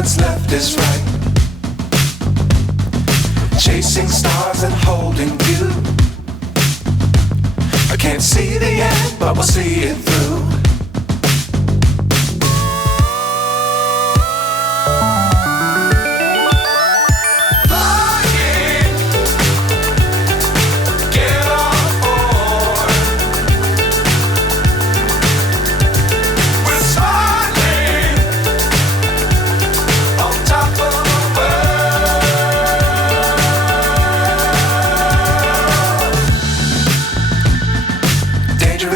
what's left is right. Chasing stars and holding you. I can't see the end, but we'll see it through.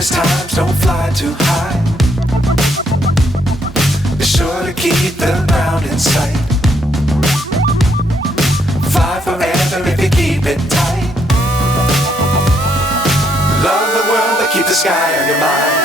Times don't fly too high. Be sure to keep the ground in sight. Fly forever if you keep it tight. Love the world but keep the sky on your mind.